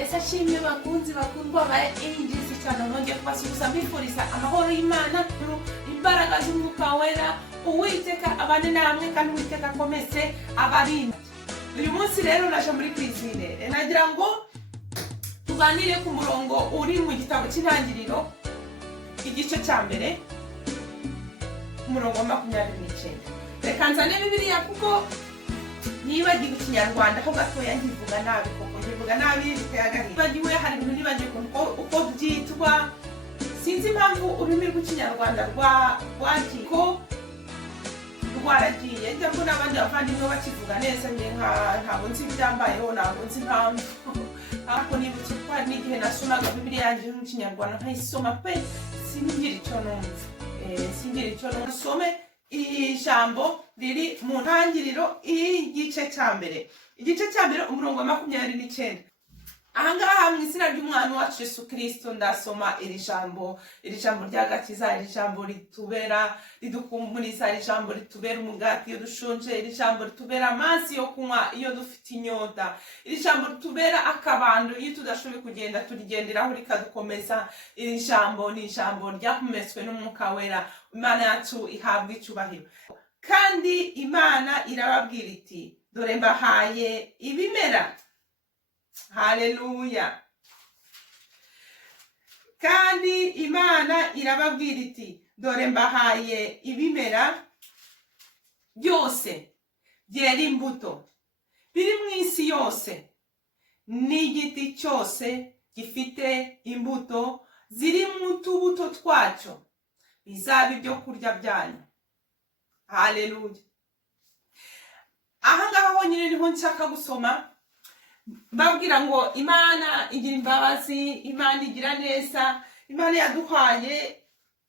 Yesu ashimwe bakunzi bakundwa ba Angels cyane nongeye kubasubiza mbifuriza amahoro y'Imana imbaraga z'Umwuka Wera Uwiteka abane namwe kandi Uwiteka akomeze abarinda. Uyu munsi rero naje muri kwizine nagira ngo tuganire ku murongo uri mu gitabo cy'Intangiriro igice cya mbere umurongo wa 29. Reka nzane Bibiliya kuko nibagiwe Ikinyarwanda ho gatoya nkivuga nabi koko nkivuga nabi bitagari bagiwe hari ibintu nibagiwe uko byitwa sinzi impamvu ururimi rw'Ikinyarwanda rwagiko rwaragiye njya mbona abandi bavandimwe bakivuga neza ntabwo nzi ibyambayeho ntabwo nzi impamvu ariko nibutse ko hari n'igihe nasomaga Bibiliya yanjye mu Kinyarwanda nkayisoma pe singira icyo numva nsome ijambo riri mu Ntangiriro igice cya mbere umurongo wa 29. Ahangaha mu izina ry'umwana wacu Yesu Kristo ndasoma iri jambo ry'agakiza, iri jambo ritubera ridukumuriza, iri jambo ritubera umugati iyo dushonje, iri jambo ritubera amazi yo kunywa iyo dufite inyota, iri jambo ritubera akabando iyo tudashoboye kugenda turigenderaho rikadukomeza. Iri jambo ni ijambo ryahumetswe n'Umwuka Wera. Imana yacu ihabwa icyubahiro. Kandi Imana irababwira iti dore mbahaye ibimera. Haleluya. Kandi Imana irababwira iti dore mbahaye ibimera byose byera imbuto biri mu isi yose, n'igiti cyose gifite imbuto ziri mu tubuto twacyo bizaba ibyo kurya byanyu. Haleluya. Ahangaha honyine niho nshaka gusoma babwira ngo Imana igira imbabazi, Imana igira neza, Imana yaduhaye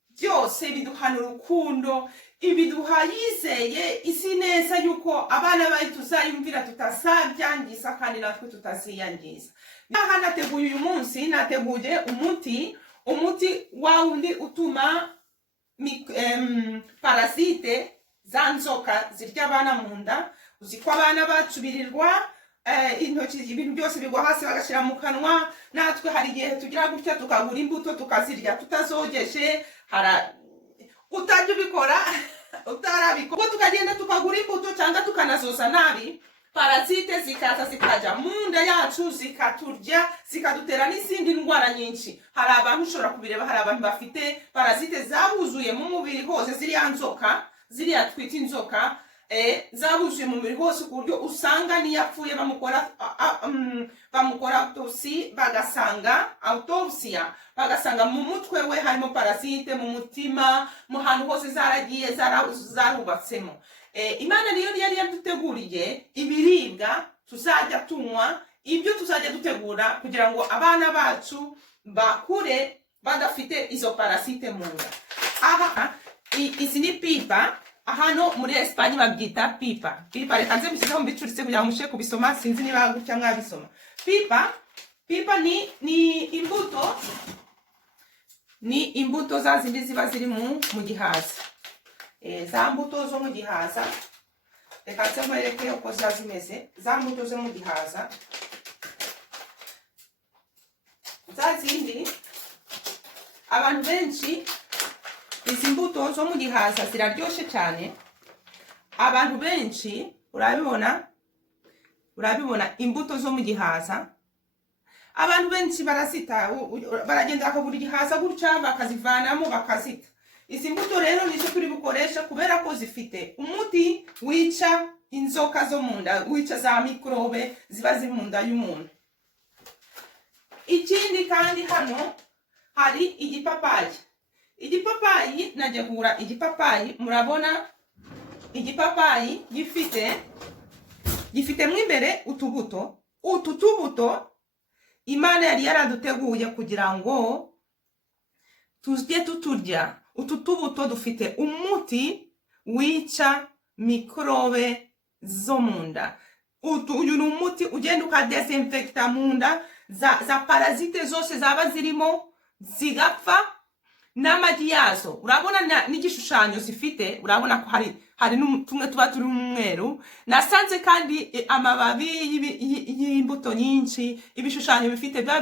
byose, biduhana urukundo, ibiduha yizeye isi neza yuko abana bayo tuzayumvira tutazabyangiza kandi natwe tutaziyangiza. Aha nateguye uyu munsi nateguye umuti wa wundi utuma parasite za nzoka zirya abana mu nda. Uziko abana bacu birirwa intoki ibintu byose bigwa hasi bagashira mu kanwa, natwe hari igihe tugira gutya tukagura imbuto tukazirya tutazogeje. Utajya ubikora utarabikora tukagenda tukagura imbuto cyangwa tukanazoza nabi, parasite zikaza zikajya mu nda yacu zikaturya zikadutera n'izindi ndwara nyinshi. Hari abantu ushobora kubireba, hari abantu bafite parasite zabuzuye mu mubiri hose, ziriya twita inzoka zabuzuye mu mubiri hose ku buryo usanga niyapfuye bamukora autopsy bagasanga mu mutwe we harimo parasite, mu mutima, mu hantu hose zaragiye zarubatsemo. Imana niyo yari yaduteguriye ibiribwa tuzajya tunywa, ibyo tuzajya dutegura kugira ngo abana bacu bakure badafite izo parasite mu nda. Aha izi ni pipa. Hano muri Espanye babyita pipa. Reka nze mbishyizeho mbicuritse kugira ngo mushe kubisoma, sinzi niba gutya mwabisoma. Pipa ni imbuto za zindi ziba ziri mu gihaza. Za mbuto zo mu gihaza. Reka nze mwereke uko ziba zimeze. Za mbuto zo mu gihaza. Za zindi abantu benshi izi mbuto zo mu gihaza ziraryoshe cyane. Abantu benshi urabibona imbuto zo mu gihaza, abantu benshi barazita, baragenda bakagura igihaza gutya bakazivanamo bakazita. Izi mbuto rero nizo turi bukoresha kubera ko zifite umuti wica inzoka zo mu nda, wica za mikrobe ziba ziri mu nda y'umuntu. Ikindi kandi hano hari igipapayi najya kugura igipapayi. Murabona igipapayi gifite mu imbere utubuto. Utu tubuto Imana yari yaraduteguye kugira ngo tujye tuturya. Utu tubuto dufite umuti wica mikrobe zo mu nda. Uyu ni umuti ugenda ukadesinfecta mu nda za parasite zose zaba zirimo zigapfa. n'amagi yazo urabona n'igishushanyo zifite, urabona ko hari tumwe tuba turi umweru. Nasanze kandi amababi y'imbuto nyinshi ibishushanyo bifite biba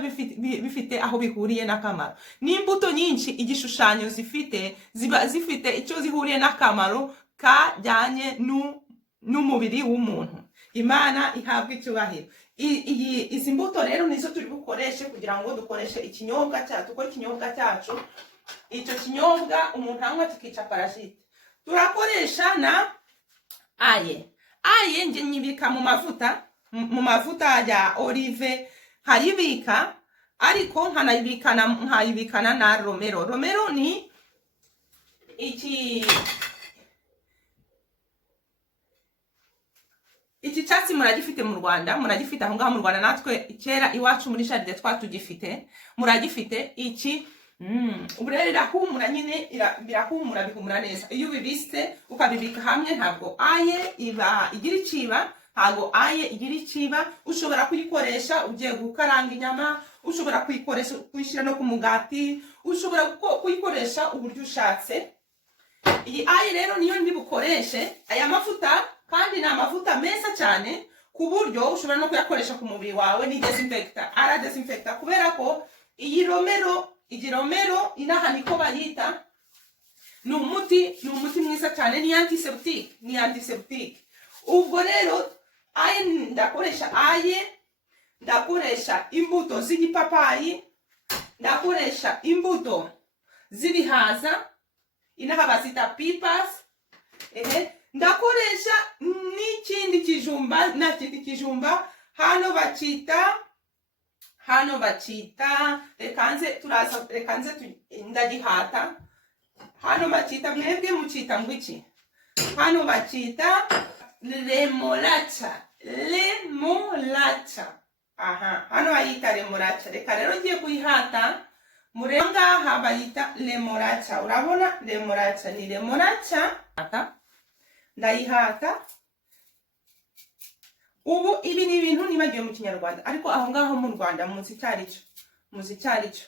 bifite aho bihuriye n'akamaro. N'imbuto nyinshi igishushanyo zifite ziba zifite icyo zihuriye n'akamaro kajyanye n'umubiri w'umuntu. Imana ihabwa icyubahiro. Izi mbuto rero nizo turi bukoreshe kugira ngo dukoreshe ikinyobwa cyacu, dukore ikinyobwa cyacu. Icyo kinyobwa umuntu anywa kikica parasite. Turakoresha na aye nge nyibika mu mavuta ya olive, nkayibika ariko nkayibikana na romero. Romero ni iki cyatsi muragifite mu Rwanda, muragifite aho ngaho mu Rwanda, natwe kera iwacu muri jaride twatugifite, muragifite iki. Ubu rero irahumura nyine, birahumura, bihumura neza. Iyo ubibiste ukabibika hamwe, ntabwo aye iba igira iciba, ntabwo aye igira iciba. Ushobora kuyikoresha ugiye gukaranga inyama, ushobora kuyikoresha kuyishyira no ku mugati, ushobora kuyikoresha uburyo ushatse. Iyi aye rero niyo ndi bukoreshe. Aya mavuta kandi ni amavuta meza cyane ku buryo ushobora no kuyakoresha ku mubiri wawe. Ni desinfecta, ara desinfecta, kubera ko iyi romero inaha niko bayita, ni umuti mwiza cyane, ni antiseptique. Ubwo rero ndakoresha imbuto z'igipapayi, ndakoresha imbuto z'ibihaza, inaha bazita pipas, ndakoresha n'ikindi kijumba, hano bacita rekanze ndagihata. Hano bacita, mwebwe mucita ngo iki? Hano bacita remolacha. Aha, hano bayita remolacha. Reka rero ngiye kuyihata. Mureba ngaha bayita remolacha. Urabona remolacha ni remolacha. Ndayihata. Ubu ibi ni ibintu nibagiwe mu Kinyarwanda, ariko aho ngaho mu Rwanda muzi cyaricyo,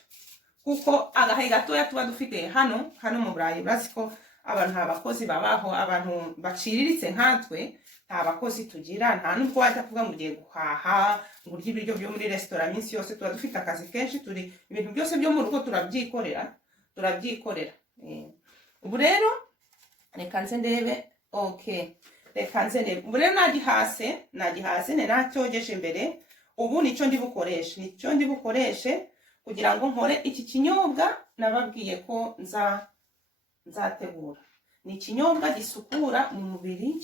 kuko agahe gatoya tuba dufite hano mu Burayi. Basiko abantu abakozi babaho, abantu baciriritse nkatwe, nta bakozi tugira, nta nubwo wajya kuvuga ngo ugiye guhaha ngo urye ibiryo byo muri restaurant. Minsi yose tuba dufite akazi kenshi, turi ibintu byose byo mu rugo turabyikorera. Ubu rero reka nze ndebe. Okay, reka nze ndebe. Ubu rero nagihase naracyogeje imbere. Ubu nicyo ndi bukoreshe kugira ngo nkore iki kinyobwa nababwiye ko nzategura. Ni ikinyobwa gisukura mu mubiri,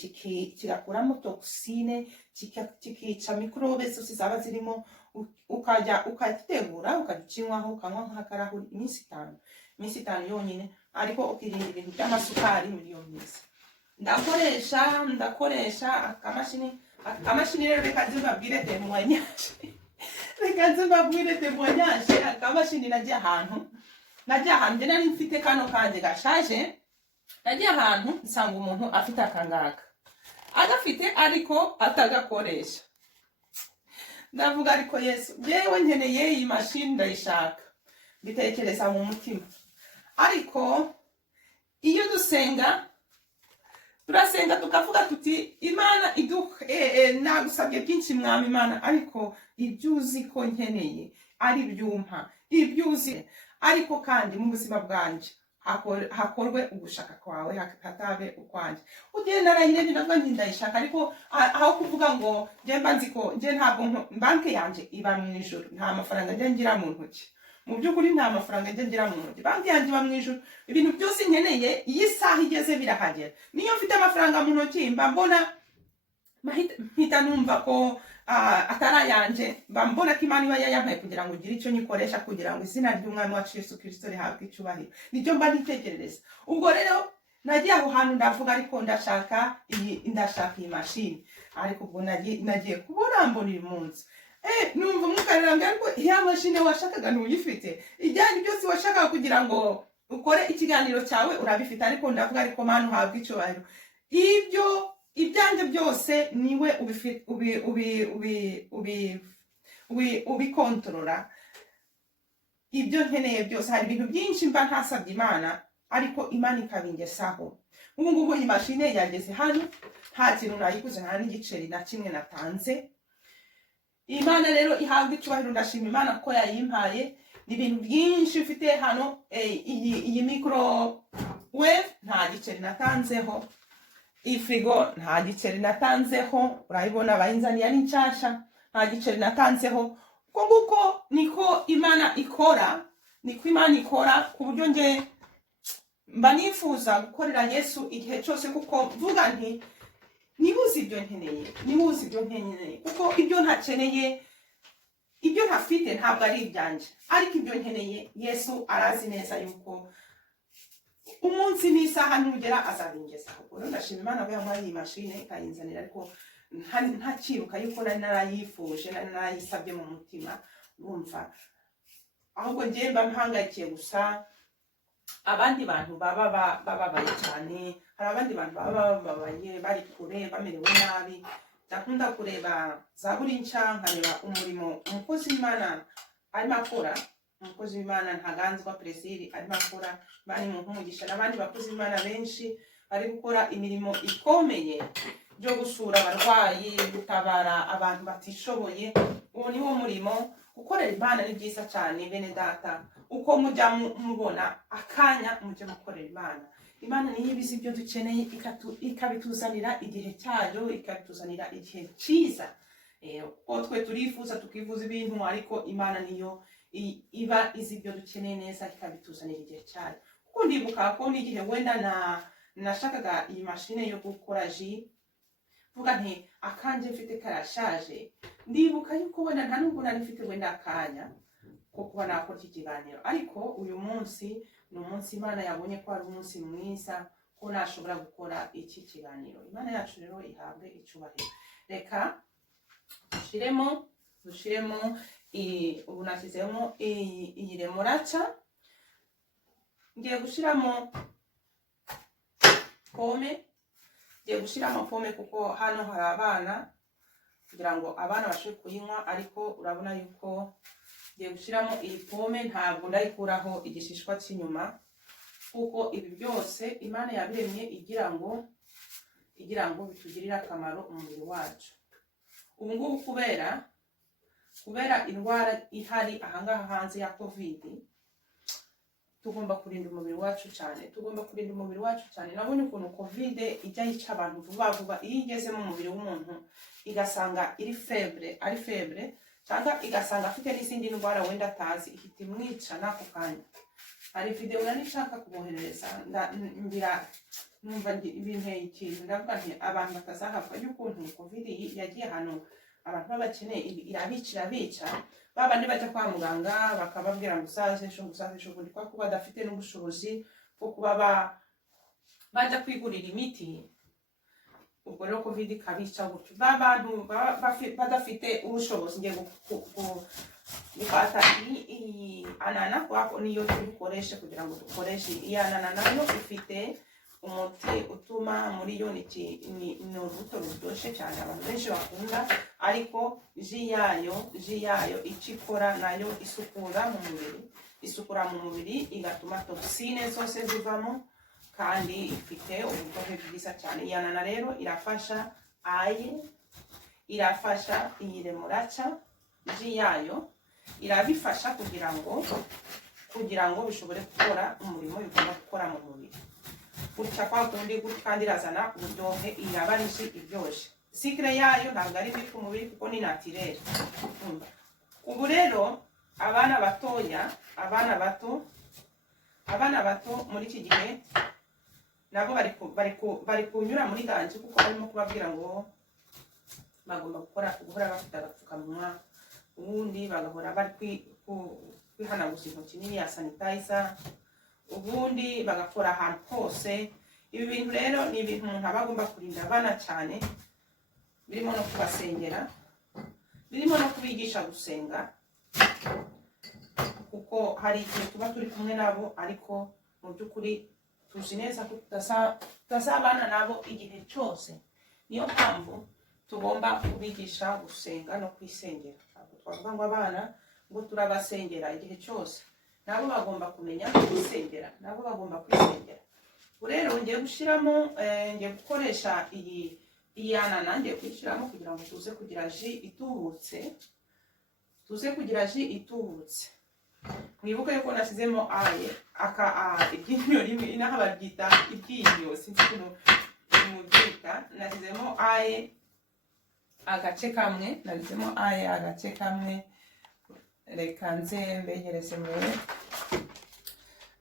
kigakuramo toxine, kikica mikrobe zose zaba zirimo. Ukagitegura ukaginywaho, ukanywa nk'akarahuri iminsi 5 yonyine, ariko ukirinda ibintu by'amasukari muri iyo minsi. Ndakoresha akamashini rero. Reka nzibabwire témoignage. Akamashini nagiye ahantu njye nari mfite kano kanjye gashaje. Nagiye ahantu nsanga umuntu afite akangaka, agafite ariko atagakoresha. Ndavuga ariko Yesu, yewe nkeneye iyi mashini, ndayishaka. Bitekereza mu mutima, ariko iyo turasenga tukavuga tuti Imana nagusabye byinshi mwami Imana, ariko ibyo uzi ko nkeneye ari byumpa, ibyo uzi, ariko kandi mu buzima bwanjye hakorwe ugushaka kwawe, hatabe ukwanjye. Ugiye narayirebye navuga nti ndayishaka, ariko aho kuvuga ngo njye nzi ko njye ntabwo banki yanjye iba mu ijuru, nta mafaranga njye ngira mu ntoki. Mu by'ukuri nta mafaranga njye ngira mu ntoki, banki yanjye iba mu ijuru. Ibintu byose nkeneye iyi saha igeze birahagera. Niyo mfite amafaranga mu ntoki mba mbona mpita numva ko atari yanjye, mba mbona ko Imana iba yayampaye kugira ngo ugire icyo nyikoresha, kugira ngo izina ry'Umwami wacu Yesu Kristo rihabwe icyubahiro. Nicyo mba nitekerereza. Ubwo rero nagiye aho hantu ndavuga ariko ndashaka iyi mashini, ariko ubwo nagiye kubona mbona iri mu nzu. Numva mukaranga ariko iya mashini washakaga ntuyifite, ijyanye byose washakaga kugira ngo ukore ikiganiro cyawe urabifite, ariko ndavuga ariko Mana uhabwe icyubahiro. Ibyanjye byose niwe ubikontorora. ibyo nkeneye byose. Hari ibintu byinshi mba ntasabye Imana ariko Imana ikabingesaho. Ubu ngubu iyi mashine yageze hano, nta kintu nayiguze, nta n'igiceri na kimwe natanze. Imana rero ihabwa icyubahiro, ndashima Imana ko yayimpaye. Ni ibintu byinshi mfite hano. Iyi microwave nta giceri natanzeho, iyi frigo nta giceri natanzeho, urayibona bayinzaniye ari nshasha, nta giceri natanzeho. Uko nguko niko Imana ikora, niko Imana ikora, ku buryo nge mba nifuza gukorera Yesu igihe cyose, kuko mvuga nti nibuze ibyo nkeneye, kuko ibyo ntakeneye, ibyo ntafite ntabwo ari ibyanjye, ariko ibyo nkeneye Yesu arazi neza yuko umunsi n'isaha nugera azabingezaho. Rero ndashima Imana ko yampaye iyi mashine ikayinzanira, ariko ntakiruka yuko nari narayifuje, nari narayisabye mu mutima, urumva. Ahubwo njye mba mpangayikiye gusa abandi bantu baba bababaye cyane. Hari abandi bantu baba bababaye, bari kure, bamerewe nabi. Ndakunda kureba Zaburi nshya, nkareba umurimo umukozi w'Imana arimo akora. Umukozi w'Imana Ntaganzwa Priscille arimo akora, Imana imuha umugisha, n'abandi bakozi b'Imana benshi bari gukora imirimo ikomeye byo gusura abarwayi, gutabara abantu batishoboye. Uwo ni wo murimo. Gukorera Imana ni byiza cyane bene data, uko mujya mubona akanya mujye gukorera Imana. Imana niyo ibizi ibyo dukeneye, ikabituzanira igihe cyayo, ikabituzanira igihe cyiza. Uko twe turifuza tukifuza ibintu, ariko Imana niyo iba izi ibyo dukeneye neza, ikabituzanira igihe cyayo. Kuko ndibuka ko n'igihe wenda nashakaga iyi mashine yo gukora ji, vuga nti akanje mfite karashaje, ndibuka yuko wenda nta nubwo nari mfite wenda akanya ko kuba nakora iki kiganiro, ariko uyu munsi ni umunsi Imana yabonye ko ari umunsi mwiza ko nashobora gukora iki kiganiro. Imana yacu rero ihabwe icyubahiro. Reka dushiremo ubu nashyizemo iyi remoraca, ngiye gushyiramo pome. Ngiye gushyiramo pome kuko hano hari abana, kugira ngo abana bashobore kuyinywa, ariko urabona yuko ngiye gushyiramo iyi pome. Ntabwo ndayikuraho igishishwa cy'inyuma, kuko ibi byose Imana yabiremye igira ngo bitugirire akamaro umubiri wacu. Ubu ngubu kubera indwara ihari ahangaha hanze ya COVID, tugomba kurinda umubiri wacu cyane, Nabonye ukuntu COVID ijya yica abantu vuba vuba. Iyo igeze mu mubiri w'umuntu igasanga ari febre, cyangwa igasanga afite n'izindi ndwara wenda atazi, ihita imwica n'ako kanya. Hari video nari nshaka kuboherereza, numva binteye ikintu, ndavuga nti abantu batazahava y'ukuntu COVID yagiye hano abantu babakeneye, irabica. Babandi bajya kwa muganga bakababwira ngo usaze ejo, kuko badafite n'ubushobozi bwo kuba bajya kwigurira imiti. Ubwo rero COVID ikabica gutyo. Abantu badafite ubushobozi, ngiye gufata iyi anana, kuko niyo dukoresha kugira ngo dukoreshe. Iyi anana nayo ifite umuti utuma muri yo, ni urubuto ruryoshye cyane abantu benshi bakunda, ariko ji yayo icyo ikora nayo isukura mu mubiri, igatuma toxine zose zivamo, kandi ifite uburyohe bwiza cyane. Iyi anana rero irafasha irafasha iyi remoraca, ji yayo irabifasha kugira ngo bishobore gukora umurimo bigomba gukora mu mubiri. Gutya kwa kundi gutya, kandi irazana uburyohe, iraba ari ji iryoshye. Sikre yayo ntabwo ari mbi ku mubiri kuko ni naturel. Ubu rero abana bato muri iki gihe nabo bari kunyura muri ganje, kuko barimo kubabwira ngo bagomba guhora bafite agapfukamunwa, ubundi bagahora bari kwihanaguza intoki n'iya sanitizer, ubundi bagakora ahantu hose. Ibi bintu rero ni ibintu umuntu aba agomba kurinda abana cyane, birimo no kubasengera, birimo no kubigisha gusenga, kuko hari igihe tuba turi kumwe nabo, ariko mu by'ukuri tuzi neza ko tutazabana nabo igihe cyose. Niyo mpamvu tugomba kubigisha gusenga no kwisengera. Ntabwo twavuga ngo abana ngo turabasengera igihe cyose. nabo bagomba kumenya kwisengera, nabo bagomba kwisengera. Rero ngiye gushiramo ngiye gukoresha iyi anana, ngiye kuyishyiramo kugira ngo tuze kugira ji itubutse, mwibuke yuko nashyizemo aye iryinyo rimwe, inaha baryita iryinyo, sinzi ukuntu mubyita. Nashyizemo aye agace kamwe, reka nze mbegereze mwe.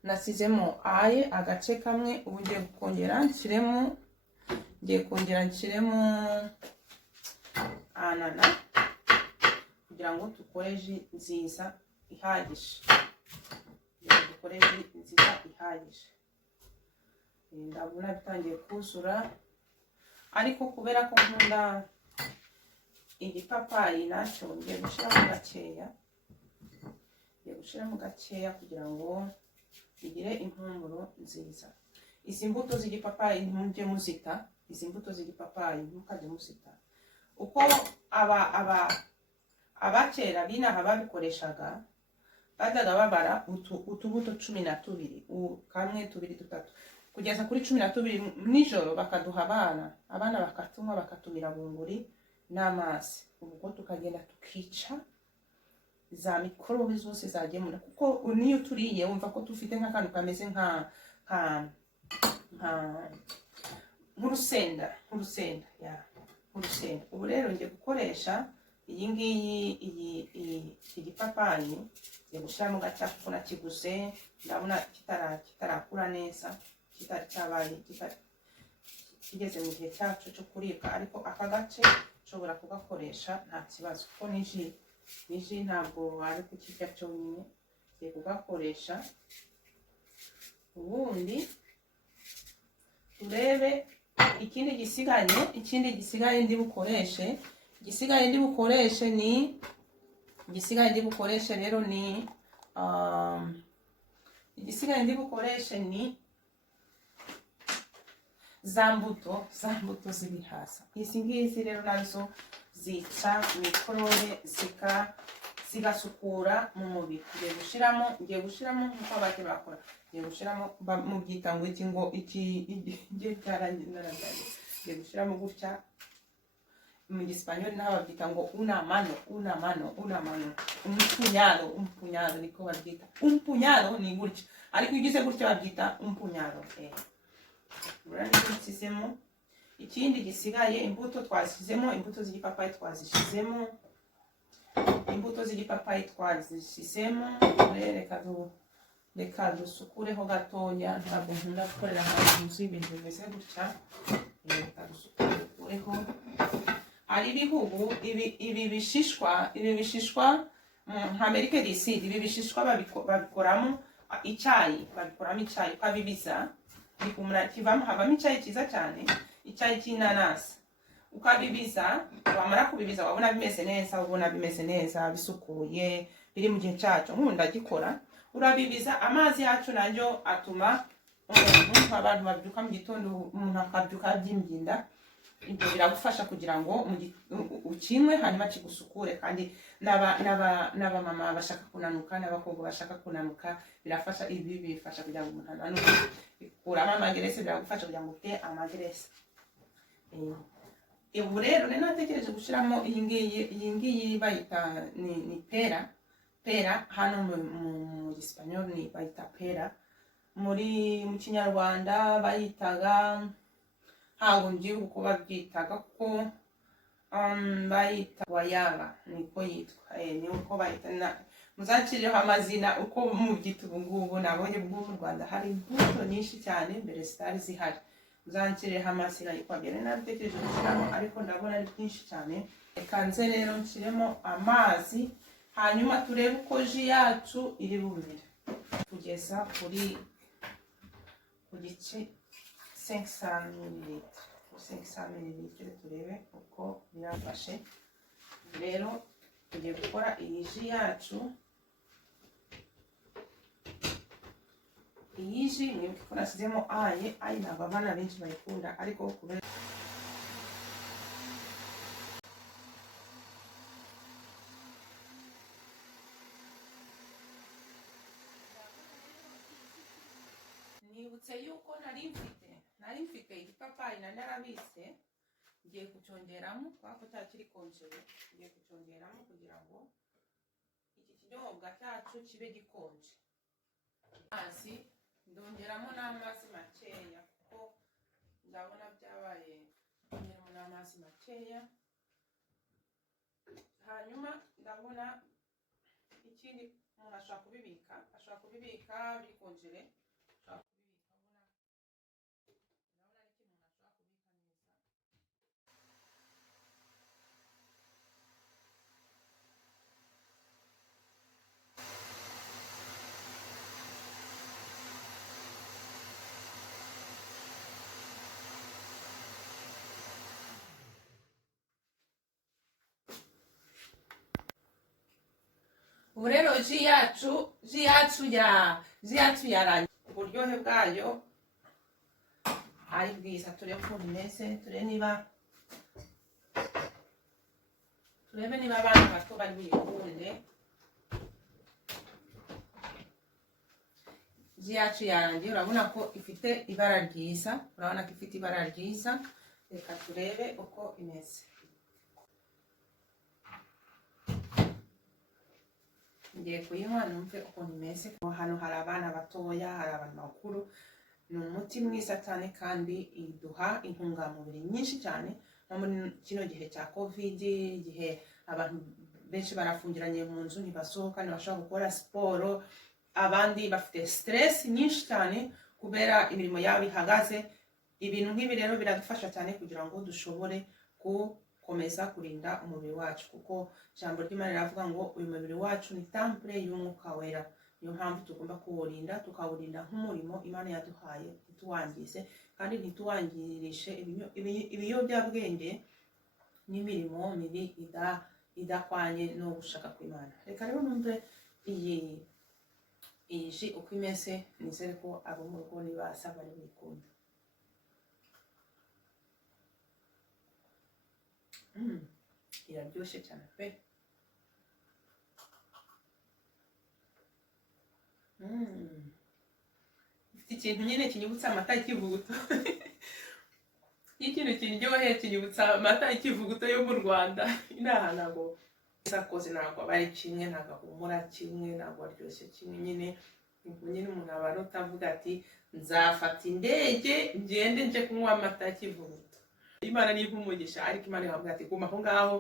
Nashyizemo aye agace kamwe, ubu ngiye kongera nshyiremo anana kugira ngo dukore ji nziza ihagije, ndabona bitangiye kuzura, ariko kubera ko nkunda igipapayi nacyo ngiye gushyiramo gakeya kugira ngo bigire impumuro nziza. Izi mbuto z'igipapayi ntimujye muzita, ntukajye muzita. Uko abakera binaha babikoreshaga, bajyaga babara utubuto 12, kamwe, 2, 3 kugeza kuri 12 nijoro, bakaduha abana bakatunywa, bakatumira bunguri n'amazi. Ubwo tukagenda tukica za mikorobe zose zagemura, kuko niyo turiye wumva ko tufite nk'akantu kameze nk'urusenda. Ubu rero ngiye gukoresha iyi ngiyi igipapayi, ngiye gushyiramo gake kuko nakiguze, ndabona kitarakura neza, kigeze mu gihe cyacu cyo kuribwa, ariko aka gace nshobora kugakoresha nta kibazo, kuko niji ntabwo ari kukirya cyonyine, ngiye kugakoresha. Ubundi turebe ikindi gisigaye ndi bukoreshe ni za mbuto z'ibihaza. Izi ngizi rero nazo zica mikorobe zigasukura mu mubiri. Ngiye gushyiramo nk'uko abandi bakora, ngiye gushyiramo mu byita ngo ngiye gushyiramo gutya, mu gisipanyoli naho babyita ngo una mano, umpunyado niko babyita. Umpunyado ni gutya, ariko iyo ugize gutya babyita umpunyado. Nshyizemo ikindi gisigaye, imbuto twashyizemo, imbuto z'igipapayi twazishyizemo. Reka dusukureho gatoya, ntabwo nkunda gukorera ahantu huzuye ibintu bimeze gutya. Reka dusukureho. Hari ibihugu ibi bishishwa nka Amerika du Sud, ibi bishishwa babikoramo icyayi, ukabibiza, havamo icyayi cyiza cyane, icyayi cy'inanasi. Ukabibiza, wamara kubibiza wabona bimeze neza, bisukuye, biri mu gihe cyacu. Nkunda gikora, urabibiza, amazi yacu nanjyo atuma abantu babyuka mu gitondo, umuntu akabyuka yabyimbyinda. Ibyo biragufasha kugira ngo ukinywe hanyuma kigusukure, kandi n'abamama bashaka kunanuka, n'abakobwa bashaka kunanuka, birafasha. Ibi bifasha kugira ngo umuntu ananuke, bikuramo amagerese, biragufasha kugira ngo ufite amagerese. Ubu rero nari natekereje gushyiramo iyi ngiyi bayita ni pera. Hano mu gisipanyoli bayita pera, mu kinyarwanda bayitaga, ntabwo ngiye uko babyitaga, kuko bayita wayaba, niko yitwa, ni uko bayita. Muzakiriho amazina uko mubyita ubu ngubu. Nabonye ubwo mu Rwanda hari imbuto nyinshi cyane mbere zitari zihari. Muzakiriho amazina yikwabye, nabitekereje gushyiramo, ariko ndabona ari byinshi cyane. Reka nze rero nshyiremo amazi, hanyuma turebe uko ji yacu iri bumere, kugeza ku gice 500 ml. Turebe uko birafashe. Rero tugiye gukora iyi ji yacu. Iyi ji mwibuke ko nashyizemo aye ntabwo abana benshi bayikunda, ariko kubera nibutse yuko nari mfite igipapayi nari narabitse, ngiye kucyongeramo kubera ko cyari kiri konjere. Ngiye kucyongeramo kugira ngo iki kinyobwa cyacu kibe gikonje. Hasi ndongeramo n'amazi makeya kuko ndabona byabaye. Ndongeramo n'amazi makeya, hanyuma ndabona ikindi umuntu ashobora kubibika bikonjere. Ubu rero ji yacu yarangiye. Uburyohe bwayo ari bwiza. Turebe ukuntu imeze, turebe niba abana bato bari buyikunde. Ji yacu yarangiye, urabona ko ifite ibara ryiza. Reka turebe uko imeze. Ngiye kuyinywa numve ukuntu imeze. Hano hari abana batoya, hari abantu bakuru. Ni umuti mwiza cyane kandi iduha intungamubiri nyinshi cyane. No muri kino gihe cya covid, igihe abantu benshi barafungiranye mu nzu, ntibasohoka, ntibashobora gukora siporo, abandi bafite stress nyinshi cyane kubera imirimo yabo ihagaze. Ibintu nk'ibi rero biradufasha cyane kugira ngo dushobore gukomeza kurinda umubiri wacu, kuko ijambo ry'Imana riravuga ngo uyu mubiri wacu ni temple y'umwuka wera. Niyo mpamvu tugomba kuwurinda, tukawurinda nk'umurimo Imana yaduhaye, ntituwangize kandi ntituwangirishe ibiyobyabwenge n'imirimo mibi idakwanye no gushaka kw'Imana. Reka rero numve iyi ji uko imeze. Nizere ko abo mu rugo nibasa bari bikunda. Iraryoshye cyane pe. Ifite ikintu nyine kinyibutsa amata y'ikivuguto. Ikintu kiryoheye kinyibutsa amata y'ikivuguto yo mu Rwanda. Inaha ntabwo isakoze, ntabwo bari kimwe, ntabwo humura kimwe, ntabwo aryoshye kimwe. Nyine umuntu aba utavuga ati nzafata indege ngende nje kunywa amata y'ikivuguto. Imana ni nk'umugisha, ariko Imana ihabwa ati guma aho ngaho,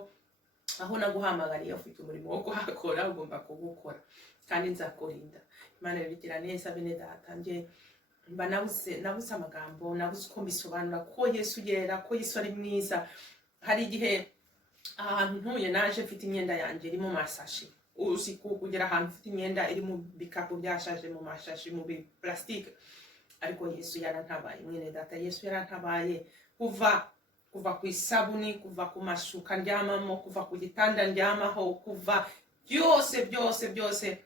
aho naguhamagariye ufite umurimo wo kuhakora, ugomba kuwukora kandi nzakurinda. Imana ibigira neza bene data. Nje mba nabuze amagambo, nabuze uko mbisobanura ko Yesu yera, ko Yesu ari mwiza. Hari igihe ahantu ntuye naje mfite imyenda yanjye iri mu masashi. Uzi kugera ahantu ufite imyenda iri mu bikapu byashaje, mu mashashi, mu plastique. Ariko Yesu yarantabaye mwene data. Yesu yarantabaye kuva ku isabuni, kuva ku mashuka ndyamamo, kuva ku gitanda ndyamaho, kuva byose.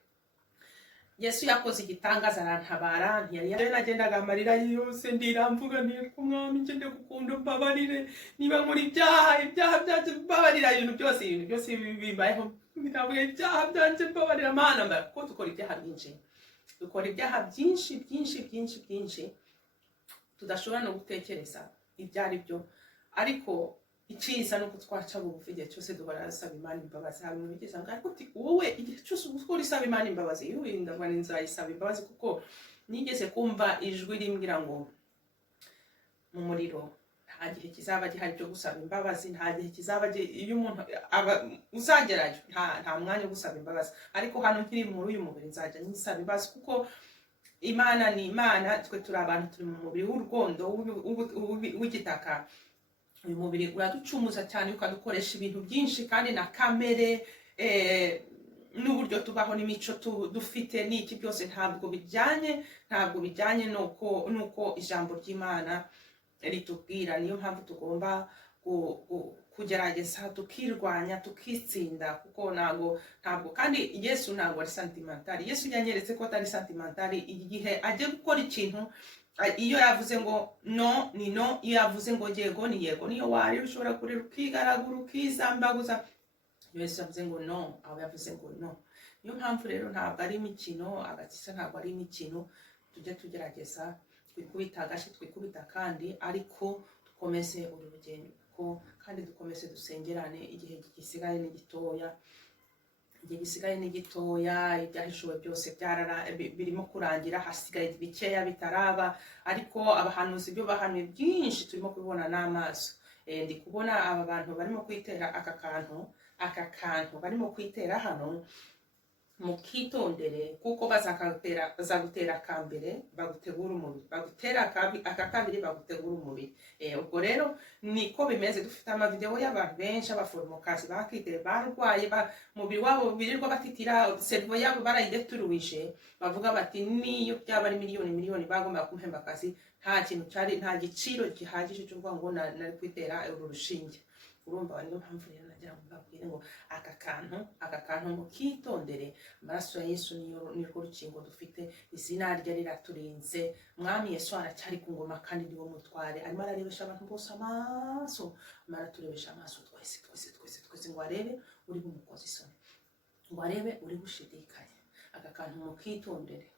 Yesu yakoze igitangaza arantabara. Ntiyari nagendaga amarira yose ndiramvuga nti kumwami ngende gukunda mbabarire, niba muri ibyaha byacu mbabarira, ibintu byose bibayeho ndavuga ibyaha byanje mbabarira Mana. Kuko dukora ibyaha byinshi tudashobora no gutekereza ibyo ari byo. Ariko iciza nuko twaca bugufi igihe cyose duhora dusaba Imana imbabazi. Hari umuntu wigeze ambwira ati wowe igihe cyose ukora isaba Imana imbabazi. Ndavuga ngo nzayisaba imbabazi kuko nigeze kumva ijwi rimbwira ngo mu muriro nta gihe kizaba gihari cyo gusaba imbabazi, nta gihe kizaba iyo umuntu uzagerayo nta mwanya wo gusaba imbabazi. Ariko hano nkiri muri uyu mubiri nzajya nisaba imbabazi kuko Imana ni Imana, twe turi abantu, turi mu mubiri w'urugondo w'igitaka. Uyu mubiri uraducumuza cyane, ukadukoresha ibintu byinshi kandi na kamere n'uburyo tubaho n'imico dufite n'iki byose ntabwo bijyanye nuko ijambo ry'Imana ritubwira. Niyo mpamvu tugomba kugerageza tukirwanya, tukitsinda, kuko ntabwo kandi Yesu ntabwo ari sentimentali. Yesu yanyeretse ko atari sentimentali. Igihe agiye gukora ikintu, iyo yavuze ngo no ni no, iyo yavuze ngo yego ni yego. Niyo wari ushobora kurera ukigaragura ukizambaguza, Yesu yavuze ngo no, aba yavuze ngo no. Niyo mpamvu rero ntabwo ari imikino, agakiza ntabwo ari imikino. Tujye tugerageza twikubita agashi twikubita kandi ariko dukomeze uru rugendo ko kandi dukomeze dusengerane igihe gisigaye ni gitoya. Igihe gisigaye ni gitoya, ibyahishuwe byose birimo kurangira, hasigaye bikeya bitaraba, ariko abahanuzi byo bahanuye byinshi turimo kubibona n'amaso. Ndi kubona aba bantu barimo kwitera aka kantu barimo kwitera hano, mukitondere kuko bazagutera akambere bagutegura umubiri, bagutera aka kabiri bagutegura umubiri. Ubwo rero niko bimeze. Dufite amavideo y'abantu benshi abaforomokazi bakiteye barwaye umubiri wabo birirwa batitira, servo yabo barayideturuwije, bavuga bati niyo byaba ari miliyoni bagomba kumuhemba akazi, nta kintu nta giciro gihagije cyo kuvuga ngo nari kwitera uru rushinge. Urumva niyo mpamvu rero nagira ngo mbabwire ngo aka kantu mukitondere. Amaraso ya Yesu nirwo rukingo dufite, izina rye riraturinze. Mwami Yesu aracyari ku ngoma kandi niwo mutware, arimo ararebesha abantu bose amaso, araturebesha amaso twese ngo arebe uri bumukoze isoni, ngo arebe uri gushidikanya. Aka kantu mukitondere.